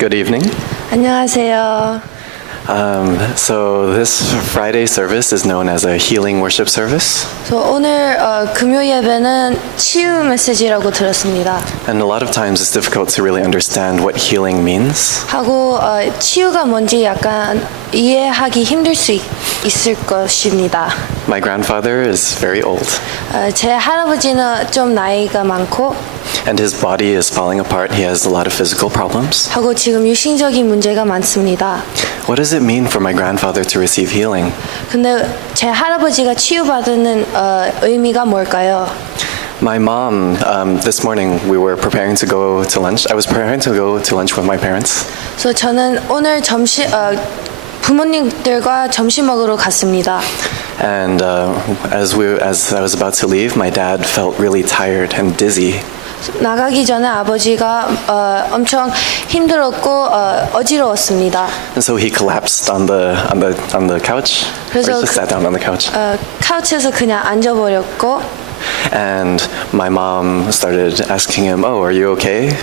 Good evening. 안녕하세요. So this Friday service is known as a healing worship service. 오늘 금요 예배는 치유 메시지라고 들었습니다. And a lot of times it's difficult to really understand what healing means. 하고 치유가 뭔지 약간 이해하기 힘들 수 있을 것입니다. My grandfather is very old. 제 할아버지는 좀 나이가 많고 And his body is falling apart. He has a lot of physical problems. 하고 지금 육신적인 문제가 많습니다. What does it mean for my grandfather to receive healing? 근데 제 할아버지가 치유받는 의미가 뭘까요? My mom, this morning we were preparing to go to lunch. I was preparing to go to lunch with my parents. 그래서 저는 오늘 부모님들과 점심 먹으러 갔습니다. And as I was about to leave, my dad felt really tired and dizzy. 나가기 전에 아버지가 엄청 힘들었고 어지러웠습니다. And so he collapsed on the couch. Or 그래서 just sat down on the couch. 카우치에서 그냥 앉아버렸고 And my mom started asking him, "Oh, are you okay?"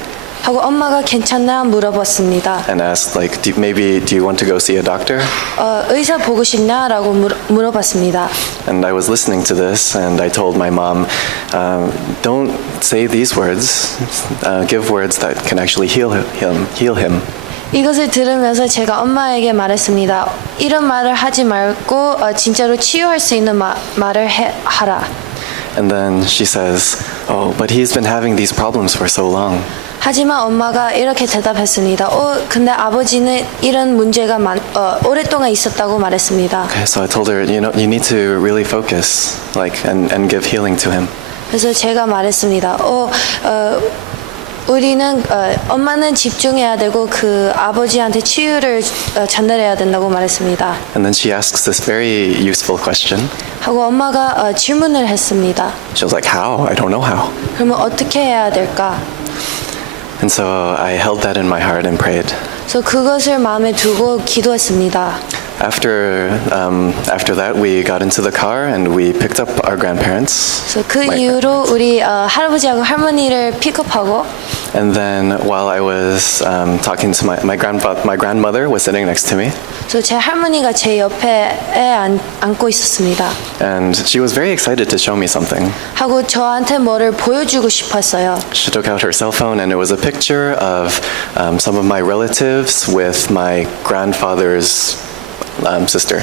하고 엄마가 괜찮나 물어봤습니다. And asked like, do you want to go see a doctor?" 의사 보고 싶냐라고 물어봤습니다. And I was listening to this, and I told my mom, "Don't say these words. Give words that can actually heal him." 이것을 들으면서 제가 엄마에게 말했습니다. 이런 말을 하지 말고 진짜로 치유할 수 있는 말을 하라. And then she says, "Oh, but he's been having these problems for so long." 하지만 엄마가 이렇게 대답했습니다. 근데 아버지는 이런 문제가 오랫동안 있었다고 말했습니다. Okay, so I told her, you need to really focus, and give healing to him. 그래서 제가 말했습니다. 우리는 엄마는 집중해야 되고 그 아버지한테 치유를 전달해야 된다고 말했습니다. And then she asks this very useful question. 하고 엄마가 질문을 했습니다. She was like, "How? I don't know how." 그러면 어떻게 해야 될까? And so I held that in my heart and prayed. 그래서 그것을 마음에 두고 기도했습니다. After that, we got into the car and we picked up our grandparents. 그래서 그 이후로 우리 할아버지하고 할머니를 픽업하고 And then while I was talking to my grandmother was sitting next to me. 그래서 제 할머니가 제 옆에 앉고 있었습니다. And she was very excited to show me something. 하고 저한테 뭐를 보여주고 싶었어요. She took out her cell phone and it was a picture of some of my relatives with my grandfather's sister.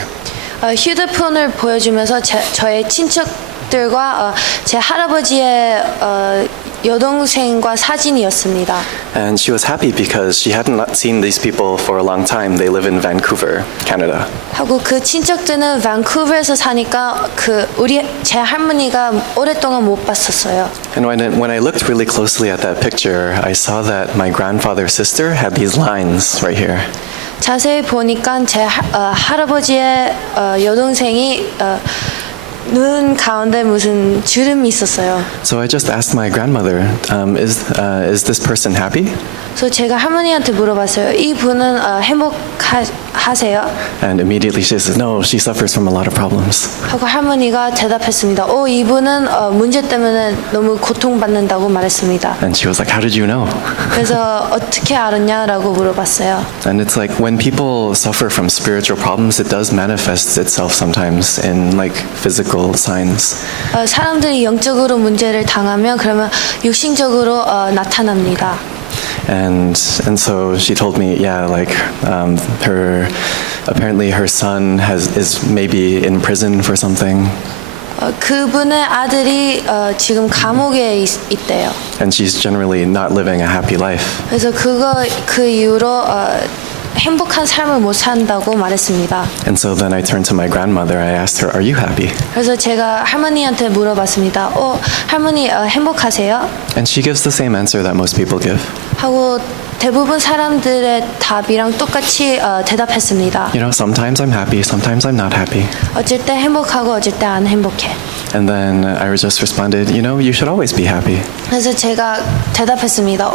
휴대폰을 보여주면서 저의 친척들과 제 할아버지의 여동생과 사진이었습니다. And she was happy because she hadn't seen these people for a long time. They live in Vancouver, Canada. 하고 그 친척들은 밴쿠버에서 사니까 제 할머니가 오랫동안 못 봤었어요. And when I looked really closely at that picture, I saw that my grandfather's sister had these lines right here. 자세히 보니까 제 할아버지의 여동생이 눈 가운데 무슨 주름이 있었어요. So I just asked my grandmother, is this person happy? 그래서 제가 할머니한테 물어봤어요. 이 분은 행복하세요? And immediately she says, "No, she suffers from a lot of problems." 하고 할머니가 대답했습니다. 이분은 문제 때문에 너무 고통받는다고 말했습니다. And she was like, "How did you know?" 그래서 어떻게 알았냐라고 물어봤어요. And it's like when people suffer from spiritual problems, it does manifest itself sometimes in like physical signs. 사람들이 영적으로 문제를 당하면 그러면 육신적으로 나타납니다. And so she told me, yeah, like apparently her son is maybe in prison for something. 그분의 아들이 지금 감옥에 있대요. And she's generally not living a happy life. 그래서 그 이후로 행복한 삶을 못 산다고 말했습니다. And so then I turned to my grandmother. I asked her, "Are you happy?" 그래서 제가 할머니한테 물어봤습니다. 할머니 행복하세요? And she gives the same answer that most people give. 하고 대부분 사람들의 답이랑 똑같이 대답했습니다. Sometimes I'm happy, sometimes I'm not happy. 어쩔 때 행복하고 어쩔 때 안 행복해. And then I just responded, you should always be happy. 그래서 제가 대답했습니다.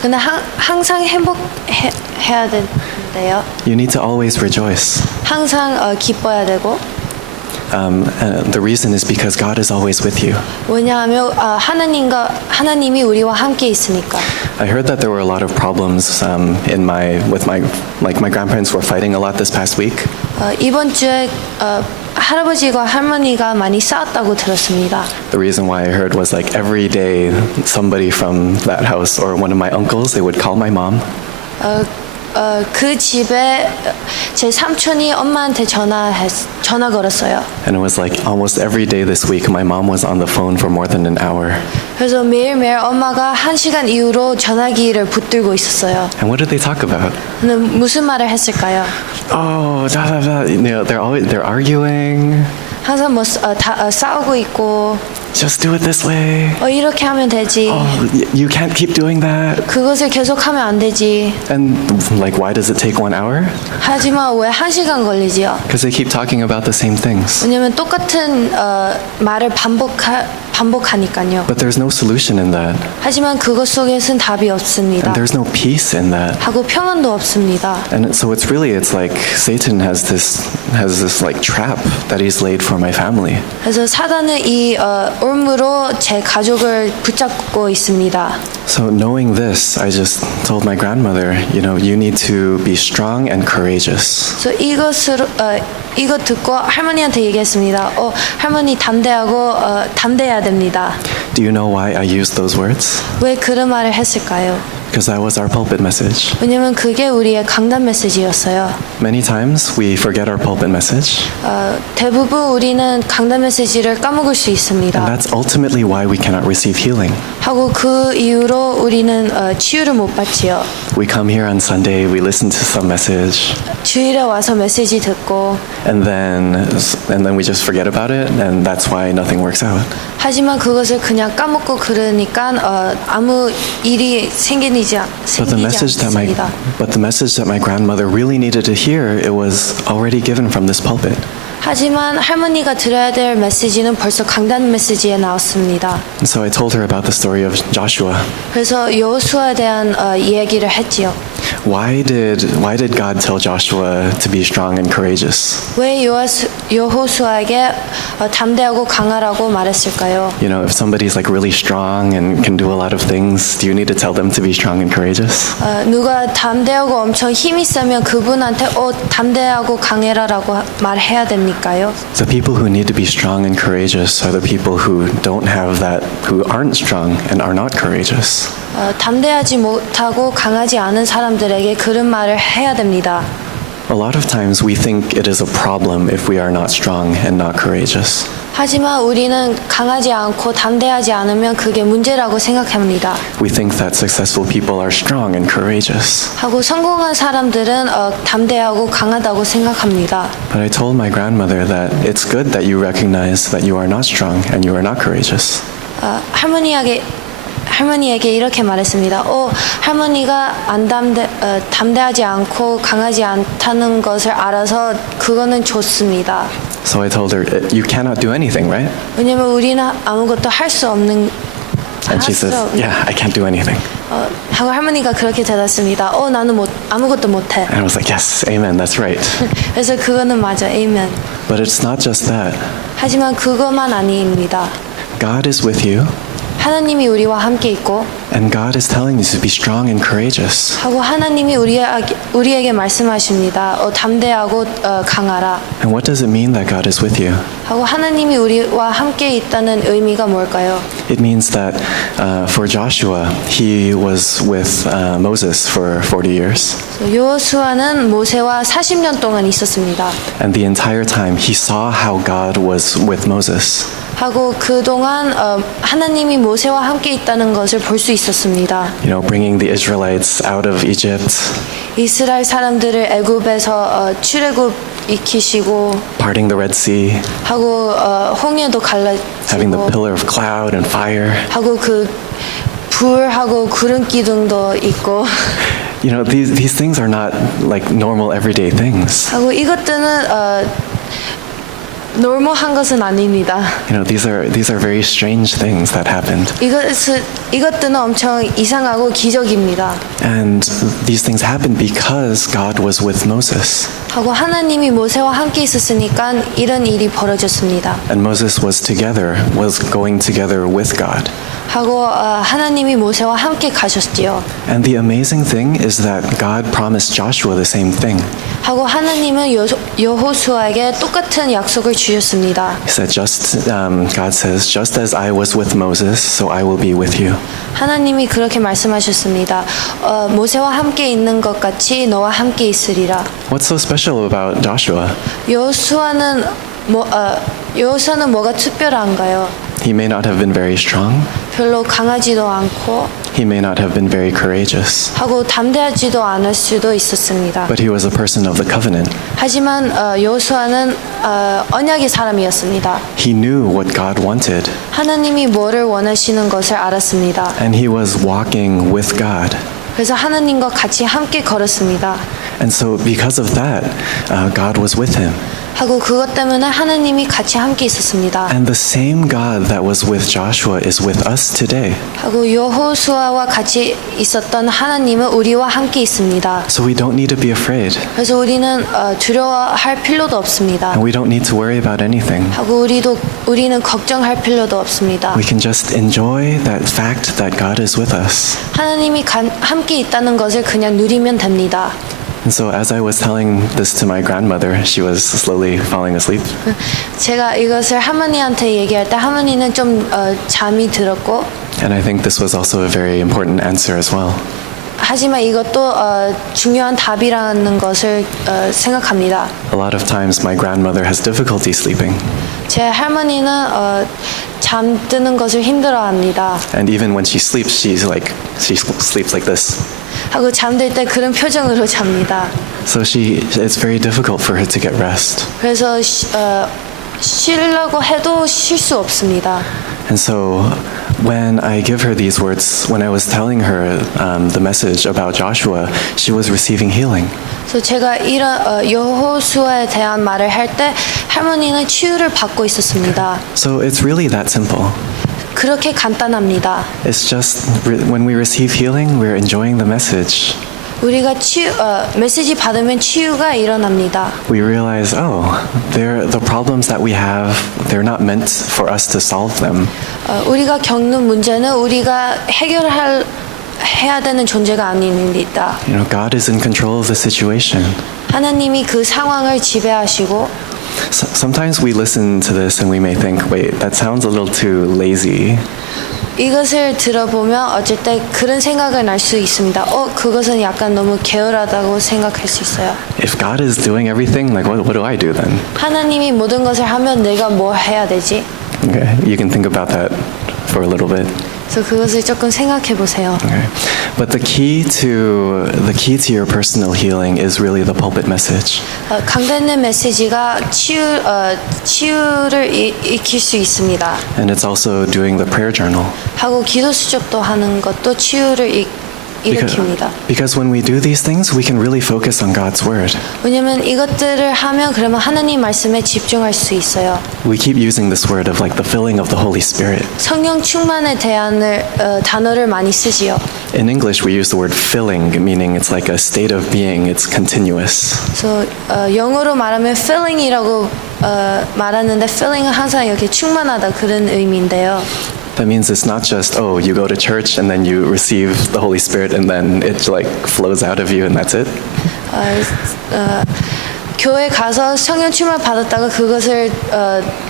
근데 항상 행복해야 된대요. You need to always rejoice. 항상 기뻐야 되고. The reason is because God is always with you. 왜냐하면 하나님이 우리와 함께 있으니까. I heard that there were a lot of problems my grandparents were fighting a lot this past week. 이번 주에 할아버지와 할머니가 많이 싸웠다고 들었습니다. The reason why I heard was like every day somebody from that house or one of my uncles, they would call my mom. 그 집에 제 삼촌이 엄마한테 전화 걸었어요. And it was like almost every day this week, my mom was on the phone for more than an hour. 그래서 매일매일 엄마가 1시간 이후로 전화기를 붙들고 있었어요. And what did they talk about? 무슨 말을 했을까요? Oh, da da da. You know, they're arguing. 항상 싸우고 있고 Just do it this way. 이렇게 하면 되지. You can't keep doing that. 그것을 계속하면 안 되지. And like, why does it take 1 hour? 하지만 왜 1시간 걸리지요? Because they keep talking about the same things. 왜냐면 똑같은 말을 반복하니까요. But there's no solution in that. 하지만 그것 속에선 답이 없습니다. And there's no peace in that. 하고 평안도 없습니다. And so it's like Satan has this like trap that he's laid for my family. 그래서 사단은 이 올무로 제 가족을 붙잡고 있습니다. So knowing this, I just told my grandmother, you need to be strong and courageous. 그래서 이것 듣고 할머니한테 얘기했습니다. 할머니 담대해야 됩니다. Do you know why I used those words? 왜 그런 말을 했을까요? Because that was our pulpit message. 왜냐면 그게 우리의 강단 메시지였어요. Many times we forget our pulpit message. 대부분 우리는 강단 메시지를 까먹을 수 있습니다. And that's ultimately why we cannot receive healing. 하고 그 이후로 우리는 치유를 못 받지요. We come here on Sunday, we listen to some message, 주일에 와서 메시지 듣고 and then we just forget about it, and that's why nothing works out. 하지만 그것을 그냥 까먹고 그러니까 아무 일이 생기지 But the message that my grandmother really needed to hear, it was already given from this pulpit. 하지만 할머니가 들어야 될 메시지는 벌써 강단 메시지에 나왔습니다. And so I told her about the story of Joshua. 그래서 여호수아에 대한 이야기를 했지요. Why did God tell Joshua to be strong and courageous? 왜 여호수아에게 담대하고 강하라고 말했을까요? If somebody's like really strong and can do a lot of things, do you need to tell them to be strong and courageous? 누가 담대하고 엄청 힘이 세면 그분한테 담대하고 강해라라고 말해야 됩니까요? The people who need to be strong and courageous are the people who don't have that, who aren't strong and are not courageous. 담대하지 못하고 강하지 않은 사람들에게 그런 말을 해야 됩니다. A lot of times we think it is a problem if we are not strong and not courageous. 하지만 우리는 강하지 않고 담대하지 않으면 그게 문제라고 생각합니다. We think that successful people are strong and courageous. 하고 성공한 사람들은 담대하고 강하다고 생각합니다. But I told my grandmother that it's good that you recognize that you are not strong and you are not courageous. 할머니에게 이렇게 말했습니다. 할머니가 담대하지 않고 강하지 않다는 것을 알아서 그거는 좋습니다. So I told her, you cannot do anything, right? 왜냐면 우리는 아무것도 할 수 없는. And she says, yeah, I can't do anything. 하고 할머니가 그렇게 대답했습니다. 나는 아무것도 못해. And I was like, yes, amen, that's right. 그래서 그거는 맞아, amen. But it's not just that. 하지만 그것만 아닙니다. God is with you. 하나님이 우리와 함께 있고 And God is telling you to be strong and courageous. 하고 하나님이 우리에게 말씀하십니다. 담대하고 강하라. And what does it mean that God is with you? 하고 하나님이 우리와 함께 있다는 의미가 뭘까요? It means that for Joshua, he was with Moses for 40 years. 여호수아는 모세와 40년 동안 있었습니다. And the entire time he saw how God was with Moses. 하고 그동안 하나님이 모세와 함께 있다는 것을 볼 수 있었습니다. Bringing the Israelites out of Egypt. 이스라엘 사람들을 애굽에서 출애굽 익히시고 Parting the Red Sea. 하고 홍해도 갈라지고 Having the pillar of cloud and fire. 하고 그 불하고 구름 기둥도 있고 these things are not like normal everyday things. 하고 이것들은 놀모한 것은 아닙니다. You know, these are very strange things that happened. 이것들은 엄청 이상하고 기적입니다. And these things happened because God was with Moses. 하고 하나님이 모세와 함께 있었으니까 이런 일이 벌어졌습니다. And Moses was going together with God. 하고 하나님이 모세와 함께 가셨지요. And the amazing thing is that God promised Joshua the same thing. 하고 하나님은 여호수아에게 똑같은 약속을 주셨습니다. He said, God says, just as I was with Moses, so I will be with you. 하나님이 그렇게 말씀하셨습니다. 모세와 함께 있는 것 같이 너와 함께 있으리라. What's so special about Joshua? 여호수아는 뭐가 특별한가요? He may not have been very strong. 별로 강하지도 않고 He may not have been very courageous. 하고 담대하지도 않을 수도 있었습니다. But he was a person of the covenant. 하지만 여호수아는 언약의 사람이었습니다. He knew what God wanted. 하나님이 뭐를 원하시는 것을 알았습니다. And he was walking with God. 그래서 하나님과 같이 함께 걸었습니다. And so because of that, God was with him. 하고 그것 때문에 하나님이 같이 함께 있었습니다. And the same God that was with Joshua is with us today. 하고 여호수아와 같이 있었던 하나님은 우리와 함께 있습니다. So we don't need to be afraid. 그래서 우리는 두려워할 필요도 없습니다. And we don't need to worry about anything. 하고 우리는 걱정할 필요도 없습니다. We can just enjoy that fact that God is with us. 하나님이 함께 있다는 것을 그냥 누리면 됩니다. And so as I was telling this to my grandmother, she was slowly falling asleep. 제가 이것을 할머니한테 얘기할 때 할머니는 좀 잠이 들었고 And I think this was also a very important answer as well. 하지만 이것도 중요한 답이라는 것을 생각합니다. A lot of times my grandmother has difficulty sleeping. 제 할머니는 잠드는 것을 힘들어합니다. And even when she sleeps, she sleeps like this. 하고 잠들 때 그런 표정으로 잡니다. So it's very difficult for her to get rest. 그래서 쉬려고 해도 쉴 수 없습니다. And so when I give her these words, when I was telling her the message about Joshua, she was receiving healing. 그래서 제가 이런 여호수아에 대한 말을 할 때 할머니는 치유를 받고 있었습니다. So it's really that simple. 그렇게 간단합니다. It's just when we receive healing, we're enjoying the message. 우리가 메시지 받으면 치유가 일어납니다. We realize, the problems that we have, they're not meant for us to solve them. 우리가 겪는 문제는 우리가 해야 되는 존재가 아닙니다. You know, God is in control of the situation. 하나님이 그 상황을 지배하시고 Sometimes we listen to this and we may think, wait, that sounds a little too lazy. 이것을 들어보면 어쩔 때 그런 생각을 날 수 있습니다. 그것은 약간 너무 게으르다고 생각할 수 있어요. If God is doing everything, like what do I do then? 하나님이 모든 것을 하면 내가 뭐 해야 되지? Okay, you can think about that for a little bit. 그래서 그것을 조금 생각해 보세요. Okay. But the key to your personal healing is really the pulpit message. 강단의 메시지가 치유를 익힐 수 있습니다. And it's also doing the prayer journal. 하고 기도 수첩도 하는 것도 치유를 일으킵니다. Because when we do these things, we can really focus on God's word. 왜냐면 이것들을 하면 그러면 하나님 말씀에 집중할 수 있어요. We keep using this word of like the filling of the Holy Spirit. 성령 충만에 대한 단어를 많이 쓰지요. In English, we use the word filling, meaning it's like a state of being. It's continuous. 그래서 영어로 말하면 filling이라고 말하는데 filling은 항상 이렇게 충만하다 그런 의미인데요. That means it's not just, you go to church and then you receive the Holy Spirit and then it like flows out of you and that's it. 교회 가서 성령 충만 받았다가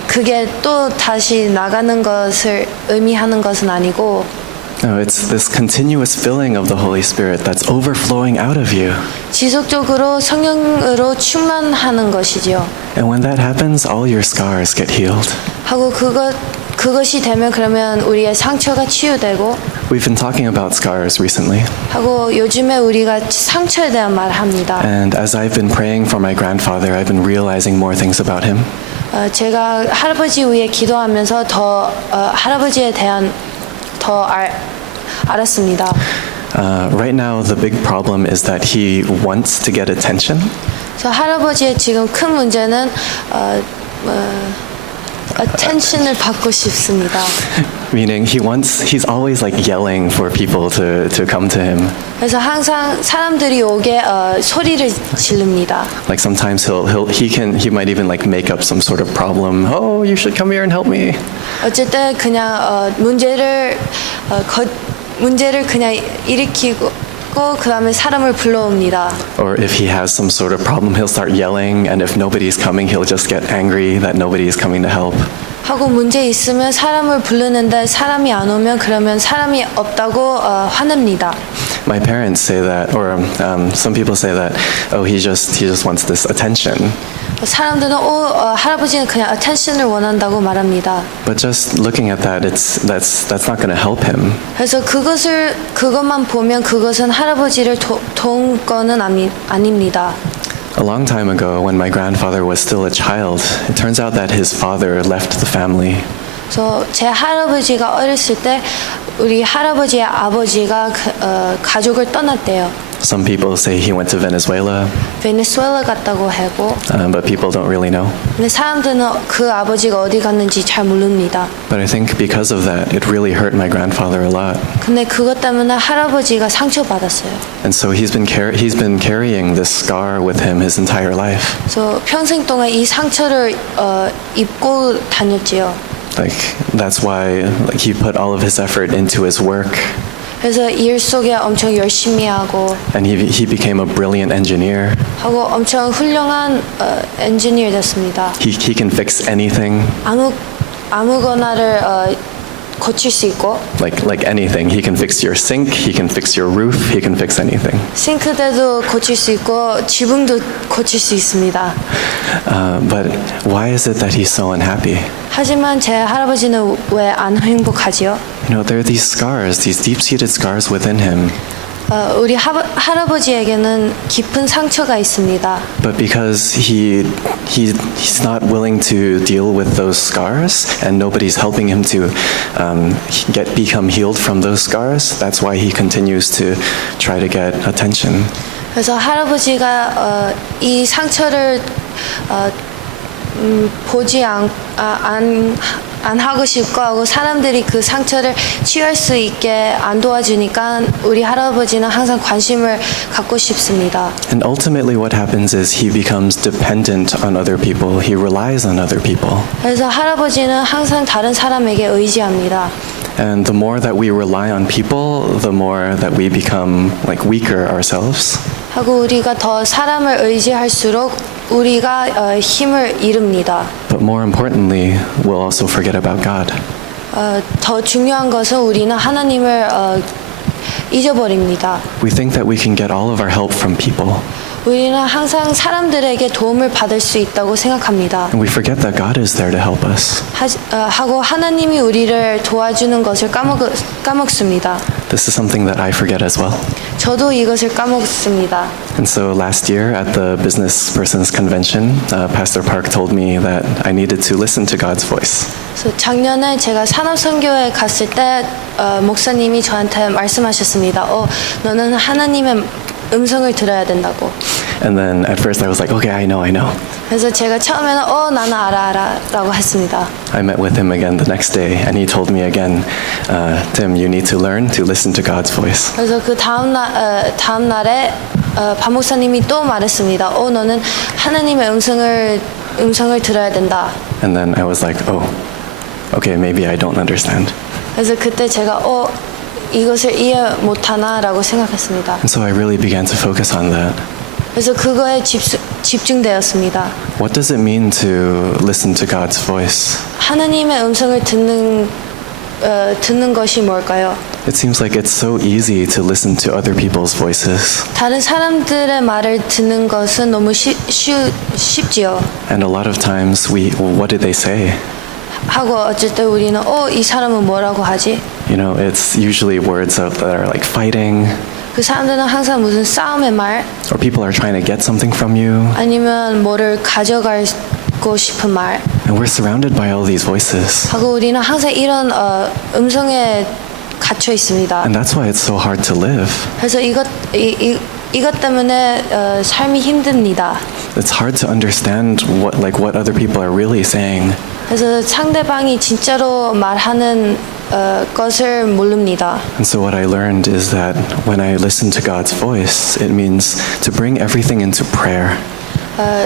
그게 또 다시 나가는 것을 의미하는 것은 아니고 No, it's this continuous filling of the Holy Spirit that's overflowing out of you. 지속적으로 성령으로 충만하는 것이지요. And when that happens, all your scars get healed. 하고 그것이 되면 그러면 우리의 상처가 치유되고 We've been talking about scars recently. 하고 요즘에 우리가 상처에 대한 말을 합니다. And as I've been praying for my grandfather, I've been realizing more things about him. 제가 할아버지 위해 기도하면서 더 할아버지에 대한 더 알았습니다. Right now, the big problem is that he wants to get attention. 그래서 할아버지의 지금 큰 문제는 attention을 받고 싶습니다. Meaning he's always like yelling for people to come to him. 그래서 항상 사람들이 오게 소리를 지릅니다. Like sometimes he might even like make up some sort of problem. Oh, you should come here and help me. 어쨌든 그냥 문제를 그냥 일으키고 그 다음에 사람을 불러옵니다. Or if he has some sort of problem, he'll start yelling, and if nobody's coming, he'll just get angry that nobody is coming to help. 하고 문제 있으면 사람을 부르는데 사람이 안 오면 그러면 사람이 없다고 화냅니다. My parents say that, or some people say that, oh, he just wants this attention. 사람들은 할아버지는 그냥 attention을 원한다고 말합니다. But just looking at that, that's not going to help him. 그래서 그것만 보면 그것은 할아버지를 도운 거는 아닙니다. A long time ago, when my grandfather was still a child, it turns out that his father left the family. 그래서 제 할아버지가 어렸을 때 우리 할아버지의 아버지가 가족을 떠났대요. Some people say he went to Venezuela, 베네수엘라 갔다고 하고 but people don't really know. 근데 사람들은 그 아버지가 어디 갔는지 잘 모릅니다. But I think because of that, it really hurt my grandfather a lot. 근데 그것 때문에 할아버지가 상처받았어요. And so he's been carrying this scar with him his entire life. 그래서 평생 동안 이 상처를 입고 다녔지요. Like that's why he put all of his effort into his work. 그래서 일 속에 엄청 열심히 하고 And he became a brilliant engineer. 하고 엄청 훌륭한 엔지니어 됐습니다. He can fix anything. 아무거나를 고칠 수 있고 Like anything. He can fix your sink, he can fix your roof, he can fix anything. 싱크대도 고칠 수 있고 지붕도 고칠 수 있습니다. But why is it that he's so unhappy? 하지만 제 할아버지는 왜 안 행복하지요? You know, there are these scars, these deep-seated scars within him. 우리 할아버지에게는 깊은 상처가 있습니다. But because he's not willing to deal with those scars, and nobody's helping him to become healed from those scars, that's why he continues to try to get attention. 그래서 할아버지가 이 상처를 보지 안 하고 싶고 하고 사람들이 그 상처를 치유할 수 있게 안 도와주니까 우리 할아버지는 항상 관심을 갖고 싶습니다. And ultimately what happens is he becomes dependent on other people. He relies on other people. 그래서 할아버지는 항상 다른 사람에게 의지합니다. And the more that we rely on people, the more that we become like weaker ourselves. 하고 우리가 더 사람을 의지할수록 우리가 힘을 잃습니다. But more importantly, we'll also forget about God. 더 중요한 것은 우리는 하나님을 잊어버립니다. We think that we can get all of our help from people. 우리는 항상 사람들에게 도움을 받을 수 있다고 생각합니다. And we forget that God is there to help us. 하고 하나님이 우리를 도와주는 것을 까먹습니다. This is something that I forget as well. 저도 이것을 까먹습니다. And so last year at the Business Persons Convention, Pastor Park told me that I needed to listen to God's voice. 그래서 작년에 제가 산업선교회 갔을 때 목사님이 저한테 말씀하셨습니다. 너는 하나님의 음성을 들어야 된다고. And then at first I was like, okay, I know. 그래서 제가 처음에는 나는 알아라고 했습니다. I met with him again the next day, and he told me again, Tim, you need to learn to listen to God's voice. 그래서 그 다음 날에 박 목사님이 또 말했습니다. 너는 하나님의 음성을 들어야 된다. And then I was like, oh, okay, maybe I don't understand. 그래서 그때 제가 이것을 이해 못하나라고 생각했습니다. And so I really began to focus on that. 그래서 그거에 집중되었습니다. What does it mean to listen to God's voice? 하나님의 음성을 듣는 것이 뭘까요? It seems like it's so easy to listen to other people's voices. 다른 사람들의 말을 듣는 것은 너무 쉽지요. And a lot of times what did they say? 하고 어쨌든 우리는 이 사람은 뭐라고 하지? You know, it's usually words that are like fighting, 그 사람들은 항상 무슨 싸움의 말 or people are trying to get something from you. 아니면 뭐를 가져가고 싶은 말 And we're surrounded by all these voices. 하고 우리는 항상 이런 음성에 갇혀 있습니다. And that's why it's so hard to live. 그래서 이것 때문에 삶이 힘듭니다. It's hard to understand what other people are really saying. 그래서 상대방이 진짜로 말하는 것을 모릅니다. And so what I learned is that when I listen to God's voice, it means to bring everything into prayer.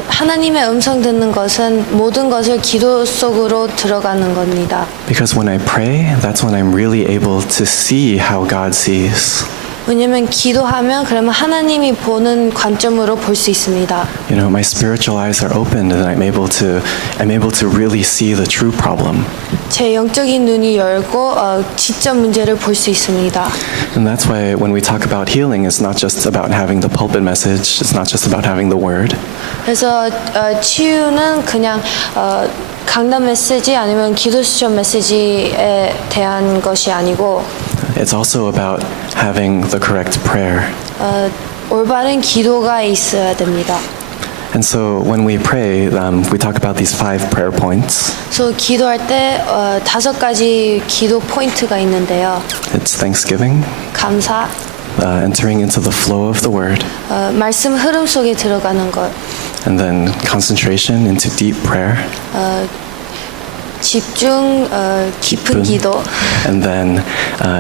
하나님의 음성 듣는 것은 모든 것을 기도 속으로 들어가는 겁니다. Because when I pray, that's when I'm really able to see how God sees. 왜냐면 기도하면 그러면 하나님이 보는 관점으로 볼 수 있습니다. You know, my spiritual eyes are opened and I'm able to really see the true problem. 제 영적인 눈이 열고 지적 문제를 볼 수 있습니다. And that's why when we talk about healing, it's not just about having the pulpit message, it's not just about having the word. 그래서 치유는 그냥 강단 메시지 아니면 기도 수업 메시지에 대한 것이 아니고 It's also about having the correct prayer. 올바른 기도가 있어야 됩니다. And so when we pray, we talk about these 5 prayer points. 그래서 기도할 때 5가지 기도 포인트가 있는데요. It's thanksgiving, 감사, entering into the flow of the word, 말씀 흐름 속에 들어가는 것, and then concentration into deep prayer, 집중, 깊은 기도, and then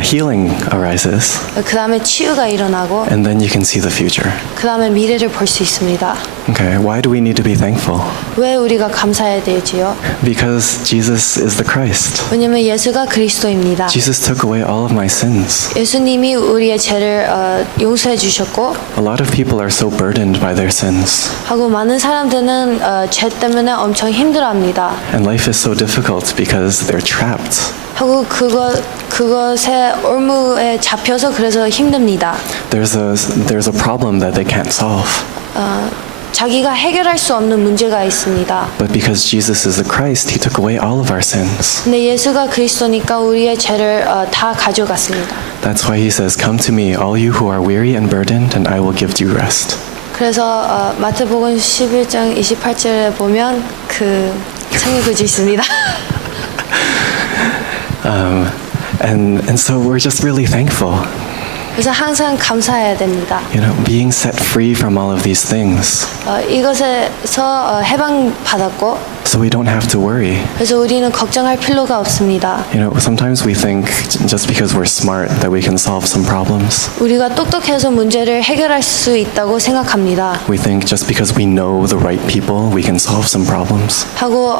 healing arises, 그 다음에 치유가 일어나고, and then you can see the future. 그 다음에 미래를 볼 수 있습니다. Okay, why do we need to be thankful? 왜 우리가 감사해야 되지요? Because Jesus is the Christ. 왜냐면 예수가 그리스도입니다. Jesus took away all of my sins. 예수님이 우리의 죄를 용서해 주셨고, A lot of people are so burdened by their sins, 하고 많은 사람들은 죄 때문에 엄청 힘들어합니다. and life is so difficult because they're trapped. 하고 그것에 올무에 잡혀서 그래서 힘듭니다. There's a problem that they can't solve. 자기가 해결할 수 없는 문제가 있습니다. But because Jesus is the Christ, He took away all of our sins. 근데 예수가 그리스도니까 우리의 죄를 다 가져갔습니다. That's why He says, "Come to me, all you who are weary and burdened, and I will give you rest." 그래서 마태복음 11장 28절에 보면 그 창의구주 있습니다. And so we're just really thankful. 그래서 항상 감사해야 됩니다. You know, being set free from all of these things, 이것에서 해방받았고 so we don't have to worry. 그래서 우리는 걱정할 필요가 없습니다. You know, sometimes we think just because we're smart that we can solve some problems. 우리가 똑똑해서 문제를 해결할 수 있다고 생각합니다. We think just because we know the right people, we can solve some problems. 하고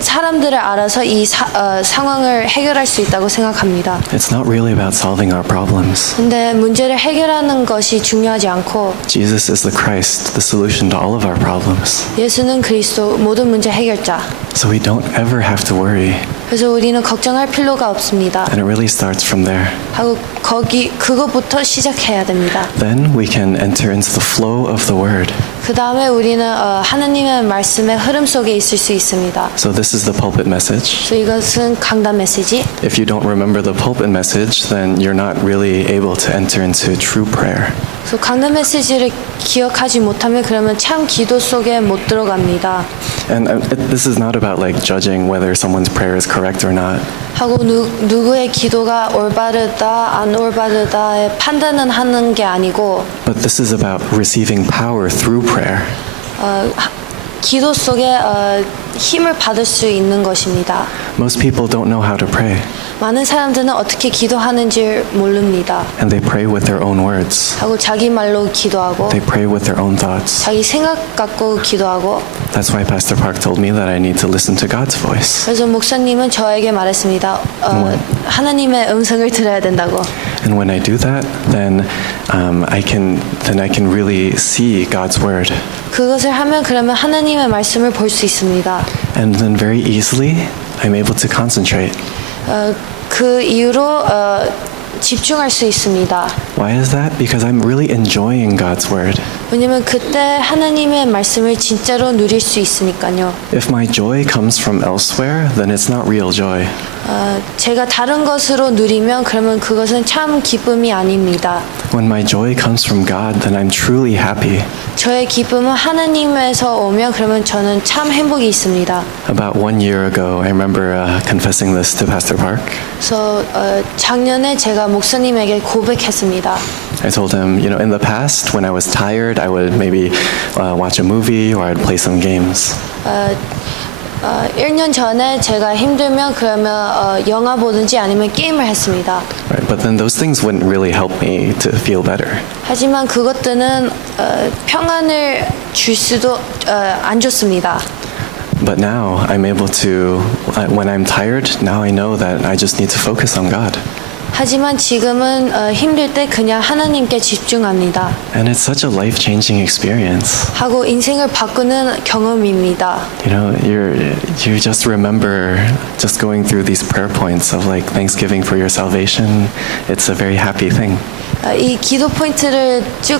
사람들을 알아서 이 상황을 해결할 수 있다고 생각합니다. It's not really about solving our problems. 근데 문제를 해결하는 것이 중요하지 않고 Jesus is the Christ, the solution to all of our problems. 예수는 그리스도 모든 문제 해결자. So we don't ever have to worry. 그래서 우리는 걱정할 필요가 없습니다. And it really starts from there. 하고 그거부터 시작해야 됩니다. Then we can enter into the flow of the word. 그 다음에 우리는 하나님의 말씀의 흐름 속에 있을 수 있습니다. So this is the pulpit message. 그래서 이것은 강단 메시지. If you don't remember the pulpit message, then you're not really able to enter into true prayer. 그래서 강단 메시지를 기억하지 못하면 그러면 참 기도 속에 못 들어갑니다. And this is not about like judging whether someone's prayer is correct or not. 하고 누구의 기도가 올바르다 안 올바르다의 판단은 하는 게 아니고 But this is about receiving power through prayer. 기도 속에 힘을 받을 수 있는 것입니다. Most people don't know how to pray, 많은 사람들은 어떻게 기도하는지 모릅니다. and they pray with their own words. 하고 자기 말로 기도하고 They pray with their own thoughts. 자기 생각 갖고 기도하고 That's why Pastor Park told me that I need to listen to God's voice. 그래서 목사님은 저에게 말했습니다. 하나님의 음성을 들어야 된다고. And when I do that, then I can really see God's word. 그것을 하면 그러면 하나님의 말씀을 볼 수 있습니다. And then very easily, I'm able to concentrate. 그 이후로 집중할 수 있습니다. Why is that? Because I'm really enjoying God's word. 왜냐면 그때 하나님의 말씀을 진짜로 누릴 수 있으니까요. If my joy comes from elsewhere, then it's not real joy. 제가 다른 것으로 누리면 그러면 그것은 참 기쁨이 아닙니다. When my joy comes from God, then I'm truly happy. 저의 기쁨은 하나님에서 오면 그러면 저는 참 행복이 있습니다. About 1 year ago, I remember confessing this to Pastor Park. 그래서 작년에 제가 목사님에게 고백했습니다. I told him, you know, in the past, when I was tired, I would maybe watch a movie or I'd play some games. 1년 전에 제가 힘들면 그러면 영화 보든지 아니면 게임을 했습니다. Right? But then those things wouldn't really help me to feel better. 하지만 그것들은 평안을 줄 수도 안 좋습니다. But now I'm able to, when I'm tired, now I know that I just need to focus on God. 하지만 지금은 힘들 때 그냥 하나님께 집중합니다. And it's such a life-changing experience. 하고 인생을 바꾸는 경험입니다. You know, you just remember just going through these prayer points of like thanksgiving for your salvation. It's a very happy thing. 이 기도 포인트를 쭉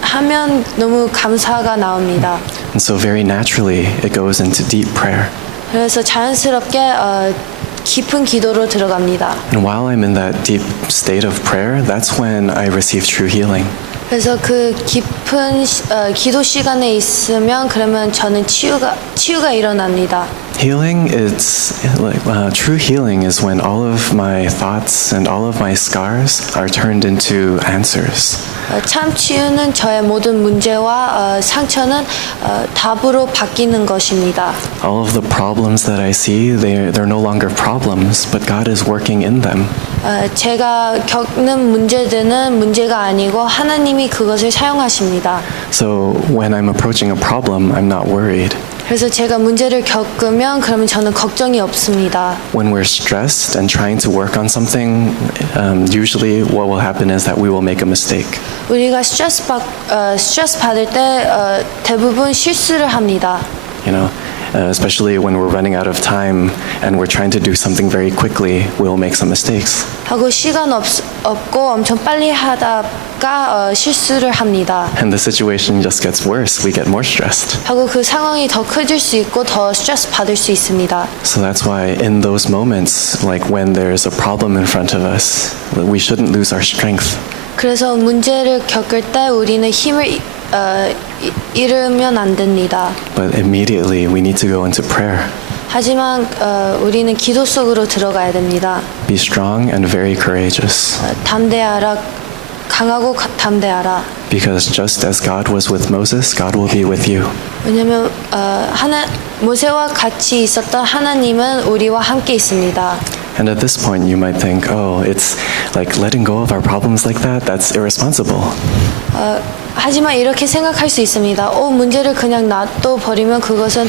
하면 너무 감사가 나옵니다. And so very naturally, it goes into deep prayer. 그래서 자연스럽게 깊은 기도로 들어갑니다. And while I'm in that deep state of prayer, that's when I receive true healing. 그래서 그 깊은 기도 시간에 있으면 그러면 저는 치유가 일어납니다. Healing is like true healing is when all of my thoughts and all of my scars are turned into answers. 참 치유는 저의 모든 문제와 상처는 답으로 바뀌는 것입니다. All of the problems that I see, they're no longer problems, but God is working in them. 제가 겪는 문제들은 문제가 아니고 하나님이 그것을 사용하십니다. So when I'm approaching a problem, I'm not worried. 그래서 제가 문제를 겪으면 그러면 저는 걱정이 없습니다. When we're stressed and trying to work on something, usually what will happen is that we will make a mistake. 우리가 스트레스 받을 때 대부분 실수를 합니다. You know, especially when we're running out of time and we're trying to do something very quickly, we'll make some mistakes. 하고 시간 없고 엄청 빨리 하다가 실수를 합니다. And the situation just gets worse. We get more stressed. 하고 그 상황이 더 커질 수 있고 더 스트레스 받을 수 있습니다. So that's why in those moments, like when there's a problem in front of us, we shouldn't lose our strength. 그래서 문제를 겪을 때 우리는 힘을 잃으면 안 됩니다. But immediately we need to go into prayer. 하지만 우리는 기도 속으로 들어가야 됩니다. Be strong and very courageous. 담대하라, 강하고 담대하라. Because just as God was with Moses, God will be with you. 왜냐하면 모세와 같이 있었던 하나님은 우리와 함께 있습니다. And at this point, you might think, oh, it's like letting go of our problems like that, that's irresponsible. 하지만 이렇게 생각할 수 있습니다. 문제를 그냥 놔둬 버리면 그것은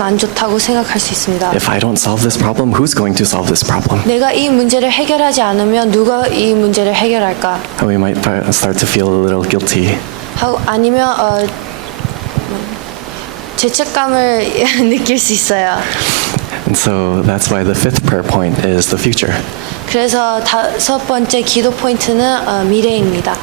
안 좋다고 생각할 수 있습니다. If I don't solve this problem, who's going to solve this problem? 내가 이 문제를 해결하지 않으면 누가 이 문제를 해결할까? And we might start to feel a little guilty. 아니면 죄책감을 느낄 수 있어요. And so that's why the fifth prayer point is the future. 그래서 5번째 기도 포인트는 미래입니다.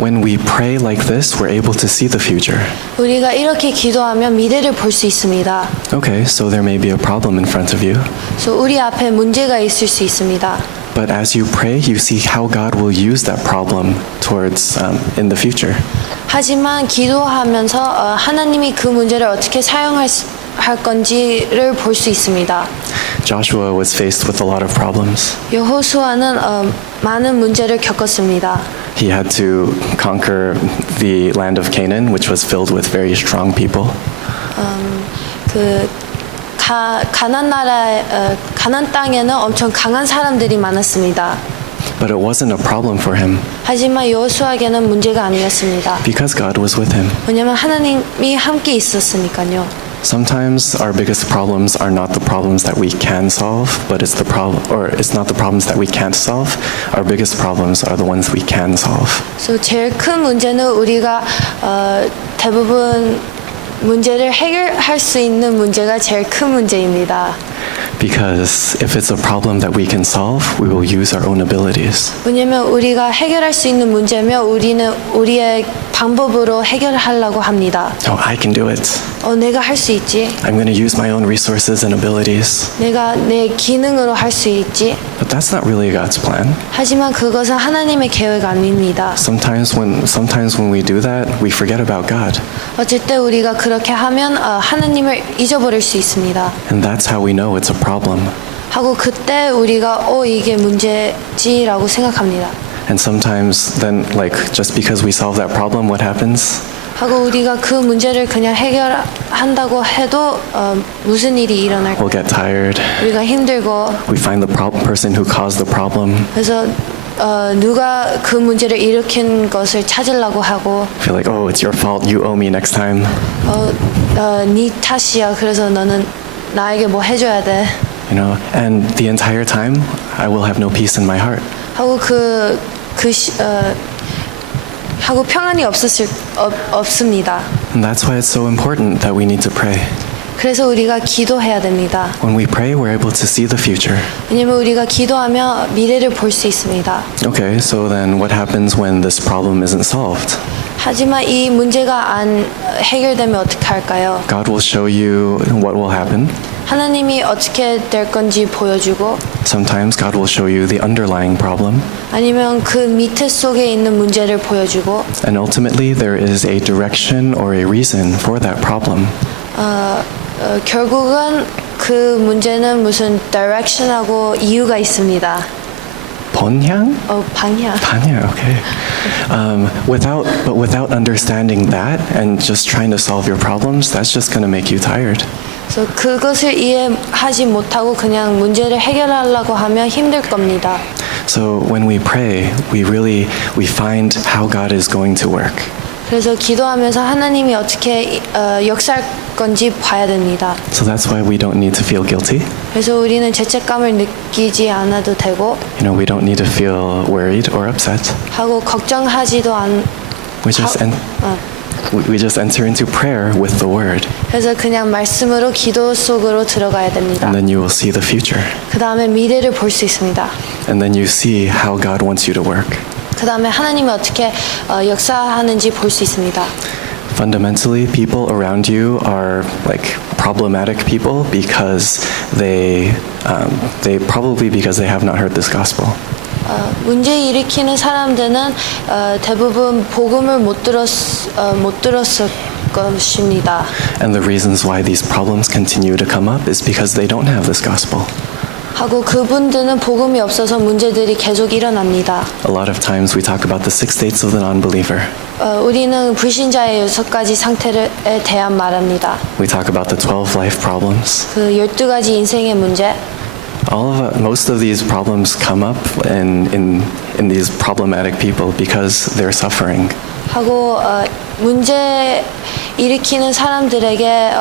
When we pray like this, we're able to see the future. 우리가 이렇게 기도하면 미래를 볼 수 있습니다. Okay, so there may be a problem in front of you. 그래서 우리 앞에 문제가 있을 수 있습니다. But as you pray, you see how God will use that problem towards in the future. 하지만 기도하면서 하나님이 그 문제를 어떻게 사용할 건지를 볼 수 있습니다. Joshua was faced with a lot of problems. 여호수아는 많은 문제를 겪었습니다. He had to conquer the land of Canaan, which was filled with very strong people. 가나안 땅에는 엄청 강한 사람들이 많았습니다. But it wasn't a problem for him 하지만 여호수아에게는 문제가 아니었습니다. because God was with him. 왜냐하면 하나님이 함께 있었으니까요. Sometimes our biggest problems are not the problems that we can solve, but it's not the problems that we can't solve. Our biggest problems are the ones we can solve. 그래서 제일 큰 문제는 우리가 대부분 문제를 해결할 수 있는 문제가 제일 큰 문제입니다. Because if it's a problem that we can solve, we will use our own abilities. 왜냐면 우리가 해결할 수 있는 문제면 우리는 우리의 방법으로 해결하려고 합니다. Oh, I can do it. 내가 할 수 있지. I'm going to use my own resources and abilities. 내가 내 기능으로 할 수 있지. But that's not really God's plan. 하지만 그것은 하나님의 계획 아닙니다. Sometimes when we do that, we forget about God. 어쩔 때 우리가 그렇게 하면 하나님을 잊어버릴 수 있습니다. And that's how we know it's a problem. 하고 그때 우리가 이게 문제지라고 생각합니다. And sometimes then, like, just because we solve that problem, what happens? 하고 우리가 그 문제를 그냥 해결한다고 해도 무슨 일이 일어날까? We'll get tired. 우리가 힘들고 We find the person who caused the problem. 그래서 누가 그 문제를 일으킨 것을 찾으려고 하고 Feel like, oh, it's your fault. You owe me next time. 네 탓이야. 그래서 너는 나에게 뭐 해줘야 돼. You know, and the entire time, I will have no peace in my heart. 하고 하고 평안이 없습니다. And that's why it's so important that we need to pray. 그래서 우리가 기도해야 됩니다. When we pray, we're able to see the future. 왜냐면 우리가 기도하면 미래를 볼 수 있습니다. Okay, so then what happens when this problem isn't solved? 하지만 이 문제가 안 해결되면 어떻게 할까요? God will show you what will happen. 하나님이 어떻게 될 건지 보여주고 Sometimes God will show you the underlying problem. 아니면 그 밑에 속에 있는 문제를 보여주고 And ultimately, there is a direction or a reason for that problem. 결국은 그 문제는 무슨 direction하고 이유가 있습니다. 번향? 방향. 방향, okay. Without understanding that and just trying to solve your problems, that's just going to make you tired. 그래서 그것을 이해하지 못하고 그냥 문제를 해결하려고 하면 힘들 겁니다. So when we pray, we find how God is going to work. 그래서 기도하면서 하나님이 어떻게 역사할 건지 봐야 됩니다. So that's why we don't need to feel guilty. 그래서 우리는 죄책감을 느끼지 않아도 되고 You know, we don't need to feel worried or upset. 하고 걱정하지도 We just enter into prayer with the word, 그래서 그냥 말씀으로 기도 속으로 들어가야 됩니다. and then you will see the future. 그 다음에 미래를 볼 수 있습니다. And then you see how God wants you to work. 그 다음에 하나님이 어떻게 역사하는지 볼 수 있습니다. Fundamentally, people around you are like problematic people because they have not heard this gospel. 문제 일으키는 사람들은 대부분 복음을 못 들었을 것입니다. And the reasons why these problems continue to come up is because they don't have this gospel. 하고 그분들은 복음이 없어서 문제들이 계속 일어납니다. A lot of times we talk about the 6 states of the non-believer. 우리는 불신자의 6가지 상태에 대한 말합니다. We talk about the 12 life problems. 그 12가지 인생의 문제. Most of these problems come up in these problematic people because they're suffering. 하고 문제 일으키는 사람들에게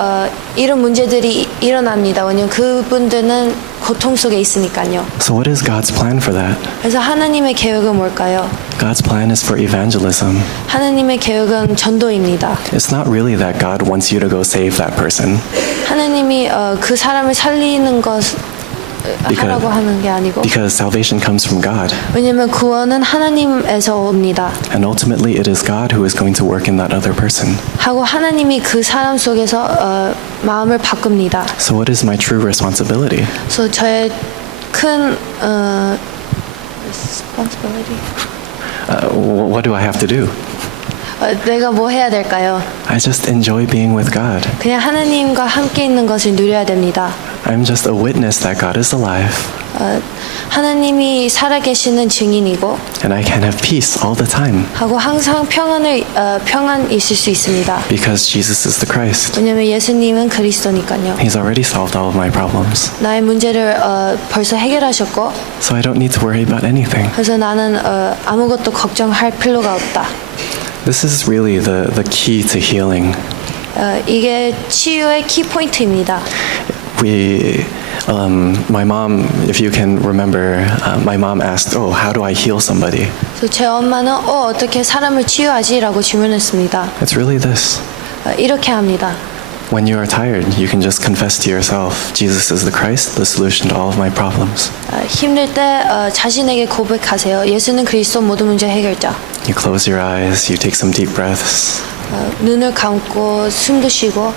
이런 문제들이 일어납니다. 왜냐면 그분들은 고통 속에 있으니까요. So what is God's plan for that? 그래서 하나님의 계획은 뭘까요? God's plan is for evangelism. 하나님의 계획은 전도입니다. It's not really that God wants you to go save that person. 하나님이 그 사람을 살리는 것 하라고 하는 게 아니고 Because salvation comes from God. 왜냐면 구원은 하나님에서 옵니다. And ultimately it is God who is going to work in that other person. 하고 하나님이 그 사람 속에서 마음을 바꿉니다. So what is my true responsibility? 그래서 저의 큰 responsibility. What do I have to do? 내가 뭐 해야 될까요? I just enjoy being with God. 그냥 하나님과 함께 있는 것을 누려야 됩니다. I'm just a witness that God is alive. 하나님이 살아계시는 증인이고 And I can have peace all the time. 하고 항상 평안 있을 수 있습니다. Because Jesus is the Christ. 왜냐면 예수님은 그리스도니까요. He's already solved all of my problems. 나의 문제를 벌써 해결하셨고 So I don't need to worry about anything. 그래서 나는 아무것도 걱정할 필요가 없다. This is really the key to healing. 이게 치유의 키포인트입니다. My mom, if you can remember, my mom asked, "Oh, how do I heal somebody?" 그래서 제 엄마는 어떻게 사람을 치유하지라고 질문했습니다. It's really this. 이렇게 합니다. When you are tired, you can just confess to yourself, Jesus is the Christ, the solution to all of my problems. 힘들 때 자신에게 고백하세요. 예수는 그리스도 모든 문제 해결자. You close your eyes, you take some deep breaths. 눈을 감고 숨도 쉬고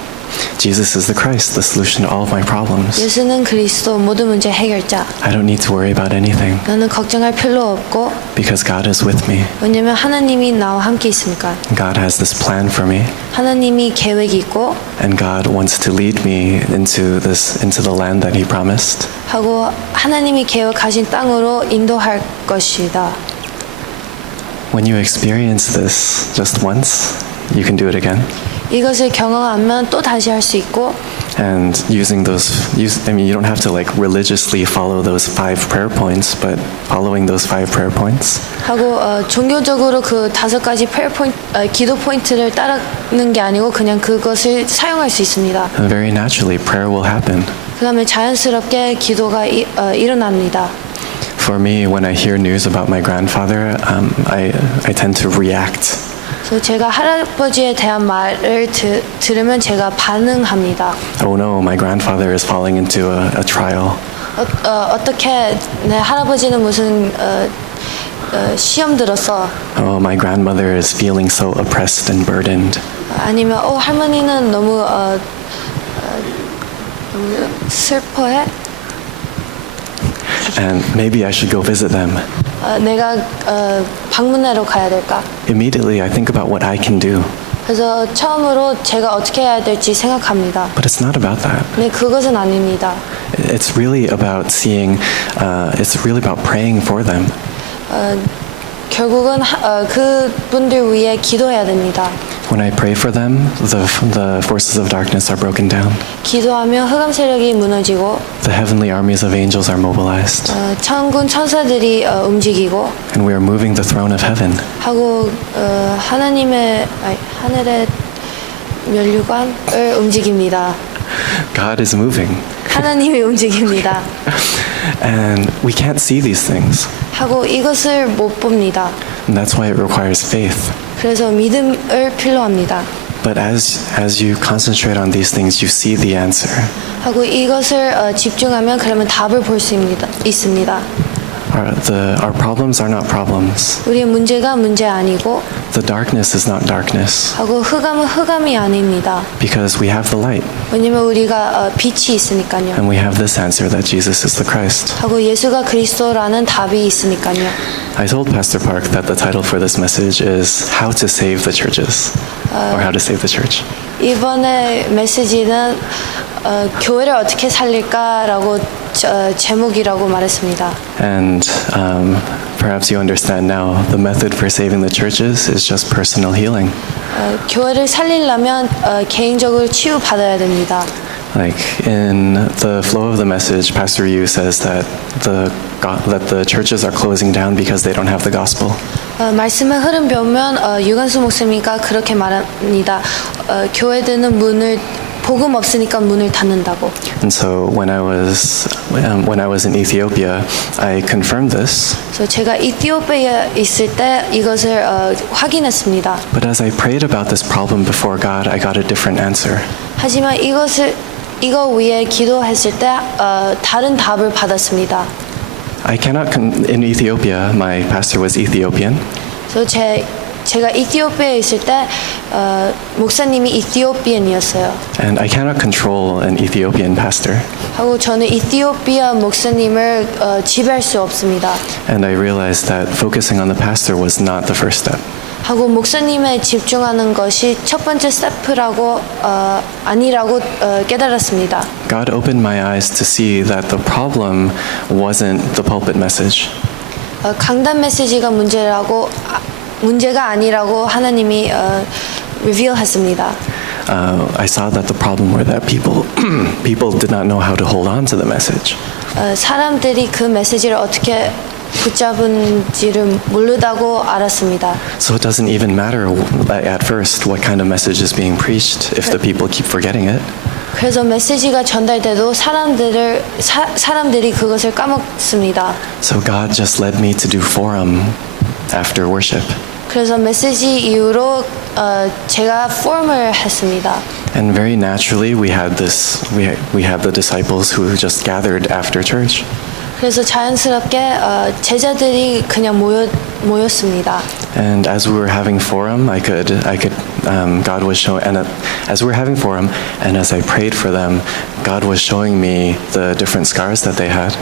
Jesus is the Christ, the solution to all of my problems. 예수는 그리스도 모든 문제 해결자. I don't need to worry about anything 나는 걱정할 필요 없고 because God is with me. 왜냐면 하나님이 나와 함께 있으니까. God has this plan for me, 하나님이 계획이 있고 and God wants to lead me into the land that He promised. 하고 하나님이 계획하신 땅으로 인도할 것이다. When you experience this just once, you can do it again. 이것을 경험하면 또 다시 할 수 있고 And you don't have to like religiously follow those 5 prayer points, but following those 5 prayer points, 하고 종교적으로 그 5가지 기도 포인트를 따르는 게 아니고 그냥 그것을 사용할 수 있습니다. and very naturally, prayer will happen. 그다음에 자연스럽게 기도가 일어납니다. For me, when I hear news about my grandfather, I tend to react. 그래서 제가 할아버지에 대한 말을 들으면 제가 반응합니다. Oh no, my grandfather is falling into a trial. 어떻게 내 할아버지는 무슨 시험 들었어? Oh, my grandmother is feeling so oppressed and burdened. 아니면 할머니는 너무 슬퍼해? And maybe I should go visit them. 내가 방문하러 가야 될까? Immediately, I think about what I can do. 그래서 처음으로 제가 어떻게 해야 될지 생각합니다. But it's not about that. 네, 그것은 아닙니다. It's really about it's really about praying for them. 결국은 그분들 위해 기도해야 됩니다. When I pray for them, the forces of darkness are broken down. 기도하면 흑암 세력이 무너지고 The heavenly armies of angels are mobilized. 천군 천사들이 움직이고 And we are moving the throne of heaven. 하고 하늘의 면류관을 움직입니다. God is moving. 하나님이 움직입니다. And we can't see these things. 하고 이것을 못 봅니다. And that's why it requires faith. 그래서 믿음을 필요합니다. But as you concentrate on these things, you see the answer. 하고 이것을 집중하면 그러면 답을 볼 수 있습니다. Our problems are not problems. 우리의 문제가 문제 아니고 The darkness is not darkness. 하고 흑암은 흑암이 아닙니다. Because we have the light. 왜냐면 우리가 빛이 있으니까요. And we have this answer that Jesus is the Christ. 하고 예수가 그리스도라는 답이 있으니까요. I told Pastor Park that the title for this message is How to Save the Churches. Or How to Save the Church. 이번에 메시지는 교회를 어떻게 살릴까라고 제목이라고 말했습니다. And perhaps you understand now, the method for saving the churches is just personal healing. 교회를 살리려면 개인적으로 치유받아야 됩니다. Like in the flow of the message, Pastor Yu says that the churches are closing down because they don't have the gospel. 말씀의 흐름 보면 유관수 목사님과 그렇게 말합니다. 교회들은 복음 없으니까 문을 닫는다고. And so when I was in Ethiopia, I confirmed this. 그래서 제가 이티오피아에 있을 때 이것을 확인했습니다. But as I prayed about this problem before God, I got a different answer. 하지만 이거 위에 기도했을 때 다른 답을 받았습니다. In Ethiopia, my pastor was Ethiopian. 그래서 제가 이티오피아에 있을 때 목사님이 이티오피안이었어요. And I cannot control an Ethiopian pastor. 하고 저는 이티오피아 목사님을 지배할 수 없습니다. And I realized that focusing on the pastor was not the first step. 하고 목사님에 집중하는 것이 첫 번째 스텝이라고 아니라고 깨달았습니다. God opened my eyes to see that the problem wasn't the pulpit message. 강단 메시지가 문제가 아니라고 하나님이 reveal했습니다. I saw that the problem were that people did not know how to hold on to the message. 사람들이 그 메시지를 어떻게 붙잡은지를 모르다고 알았습니다. So it doesn't even matter at first what kind of message is being preached if the people keep forgetting it. 그래서 메시지가 전달돼도 사람들이 그것을 까먹습니다. So God just led me to do forum after worship. 그래서 메시지 이후로 제가 폼을 했습니다. And very naturally, we had the disciples who just gathered after church. 그래서 자연스럽게 제자들이 그냥 모였습니다. And as we were having forum, God was showing, and as we were having forum, and as I prayed for them, God was showing me the different scars that they had.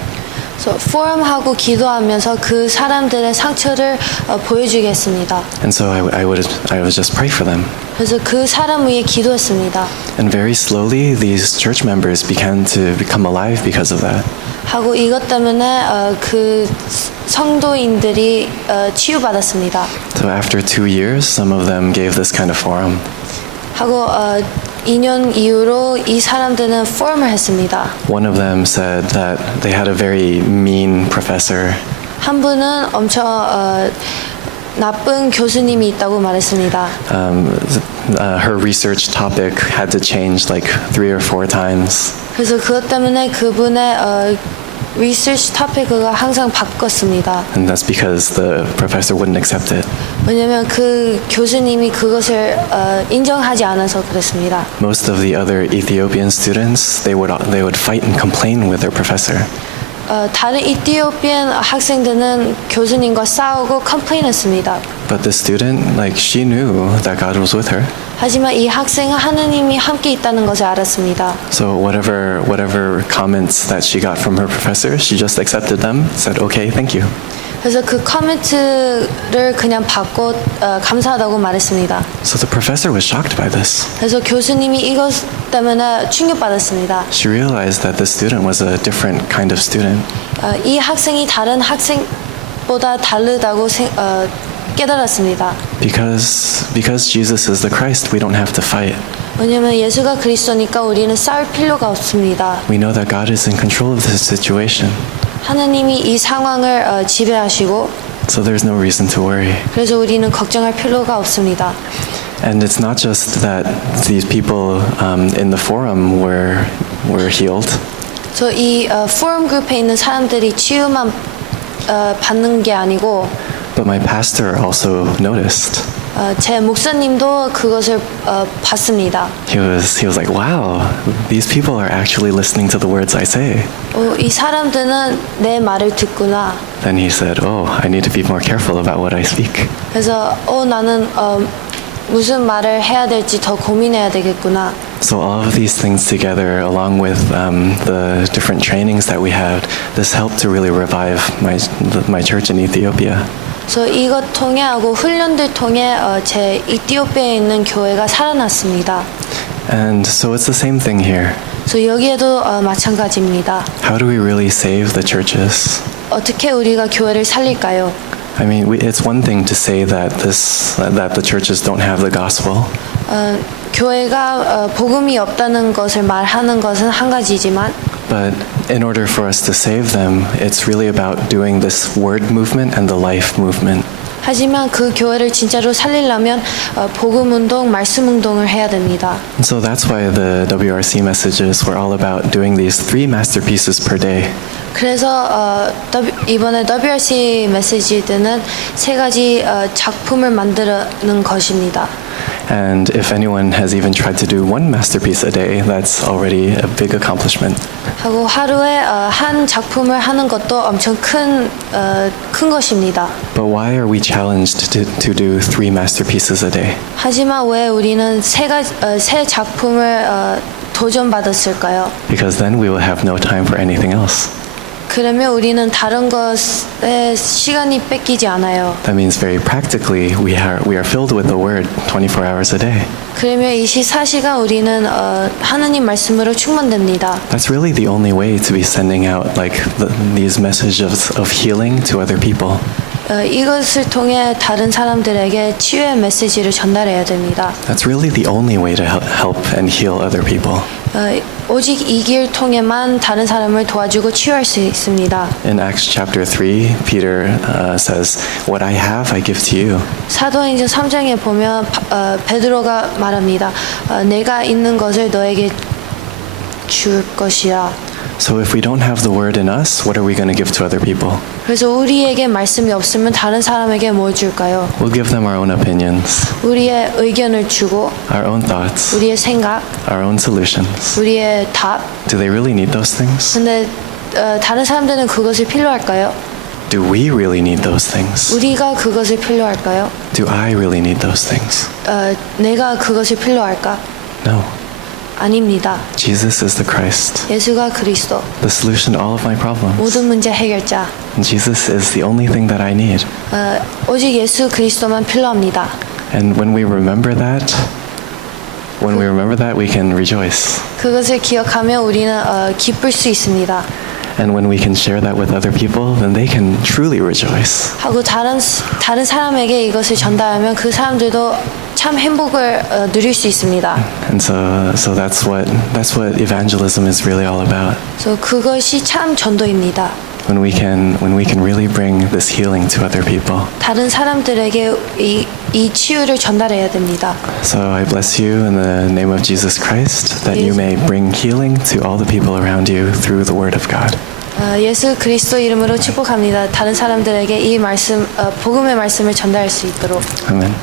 그래서 포럼하고 기도하면서 그 사람들의 상처를 보여주겠습니다. And so I would just pray for them. 그래서 그 사람 위에 기도했습니다. And very slowly, these church members began to become alive because of that. 하고 이것 때문에 그 성도인들이 치유받았습니다. So after 2 years, some of them gave this kind of forum. 하고 2년 이후로 이 사람들은 포럼을 했습니다. One of them said that they had a very mean professor. 한 분은 엄청 나쁜 교수님이 있다고 말했습니다. Her research topic had to change like 3 or 4 times. 그래서 그것 때문에 그분의 리서치 토픽을 항상 바꿨습니다. And that's because the professor wouldn't accept it. 왜냐면 그 교수님이 그것을 인정하지 않아서 그랬습니다. Most of the other Ethiopian students, they would fight and complain with their professor. 다른 이티오피안 학생들은 교수님과 싸우고 컴플레인했습니다. But the student, like she knew that God was with her. 하지만 이 학생은 하느님이 함께 있다는 것을 알았습니다. So whatever comments that she got from her professor, she just accepted them, said, "Okay, thank you." 그래서 그 코멘트를 그냥 받고 감사하다고 말했습니다. So the professor was shocked by this. 그래서 교수님이 이것 때문에 충격받았습니다. She realized that the student was a different kind of student. 이 학생이 다른 학생보다 다르다고 깨달았습니다. Because Jesus is the Christ, we don't have to fight. 왜냐하면 예수가 그리스도니까 우리는 싸울 필요가 없습니다. We know that God is in control of this situation. 하나님이 이 상황을 지배하시고 So there's no reason to worry. 그래서 우리는 걱정할 필요가 없습니다. And it's not just that these people in the forum were healed. 그래서 이 포럼 그룹에 있는 사람들이 치유만 받는 게 아니고 But my pastor also noticed. 제 목사님도 그것을 봤습니다. He was like, wow, these people are actually listening to the words I say. 이 사람들은 내 말을 듣구나. Then he said, oh, I need to be more careful about what I speak. 그래서 나는 무슨 말을 해야 될지 더 고민해야 되겠구나. So all of these things together, along with the different trainings that we had, this helped to really revive my church in Ethiopia. 그래서 이것 통해 하고 훈련들 통해 제 이티오피아에 있는 교회가 살아났습니다. And so it's the same thing here. 그래서 여기에도 마찬가지입니다. How do we really save the churches? 어떻게 우리가 교회를 살릴까요? I mean, it's one thing to say that the churches don't have the gospel. 교회가 복음이 없다는 것을 말하는 것은 한 가지지만 But in order for us to save them, it's really about doing this word movement and the life movement. 하지만 그 교회를 진짜로 살리려면 복음 운동, 말씀 운동을 해야 됩니다. And so that's why the WRC messages were all about doing these 3 masterpieces per day. 그래서 이번에 WRC 메시지들은 3가지 작품을 만드는 것입니다. And if anyone has even tried to do 1 masterpiece a day, that's already a big accomplishment. 하고 하루에 한 작품을 하는 것도 엄청 큰 것입니다. But why are we challenged to do 3 masterpieces a day? 하지만 왜 우리는 세 작품을 도전받았을까요? Because then we will have no time for anything else. 그러면 우리는 다른 것에 시간이 뺏기지 않아요. That means very practically we are filled with the word 24 hours a day. 그러면 24시간 우리는 하나님 말씀으로 충만됩니다. That's really the only way to be sending out like these messages of healing to other people. 이것을 통해 다른 사람들에게 치유의 메시지를 전달해야 됩니다. That's really the only way to help and heal other people. 오직 이 길 통해만 다른 사람을 도와주고 치유할 수 있습니다. In Acts chapter 3, Peter says, "What I have, I give to you." 사도행전 3장에 보면 베드로가 말합니다. 내가 있는 것을 너에게 줄 것이야. So if we don't have the word in us, what are we going to give to other people? 그래서 우리에게 말씀이 없으면 다른 사람에게 뭘 줄까요? We'll give them our own opinions, 우리의 의견을 주고 our own thoughts, 우리의 생각, our own solutions. 우리의 답. Do they really need those things? 근데 다른 사람들은 그것을 필요할까요? Do we really need those things? 우리가 그것을 필요할까요? Do I really need those things? 내가 그것을 필요할까? No. 아닙니다. Jesus is the Christ, 예수가 그리스도, the solution to all of my problems. 모든 문제 해결자. And Jesus is the only thing that I need. 오직 예수 그리스도만 필요합니다. And when we remember that, we can rejoice. 그것을 기억하며 우리는 기쁠 수 있습니다. And when we can share that with other people, then they can truly rejoice. 하고 다른 사람에게 이것을 전달하면 그 사람들도 참 행복을 누릴 수 있습니다. And so that's what evangelism is really all about. 그래서 그것이 참 전도입니다. When we can really bring this healing to other people. 다른 사람들에게 이 치유를 전달해야 됩니다. So I bless you in the name of Jesus Christ, that you may bring healing to all the people around you through the Word of God. 예수 그리스도 이름으로 축복합니다. 다른 사람들에게 이 말씀, 복음의 말씀을 전달할 수 있도록. Amen.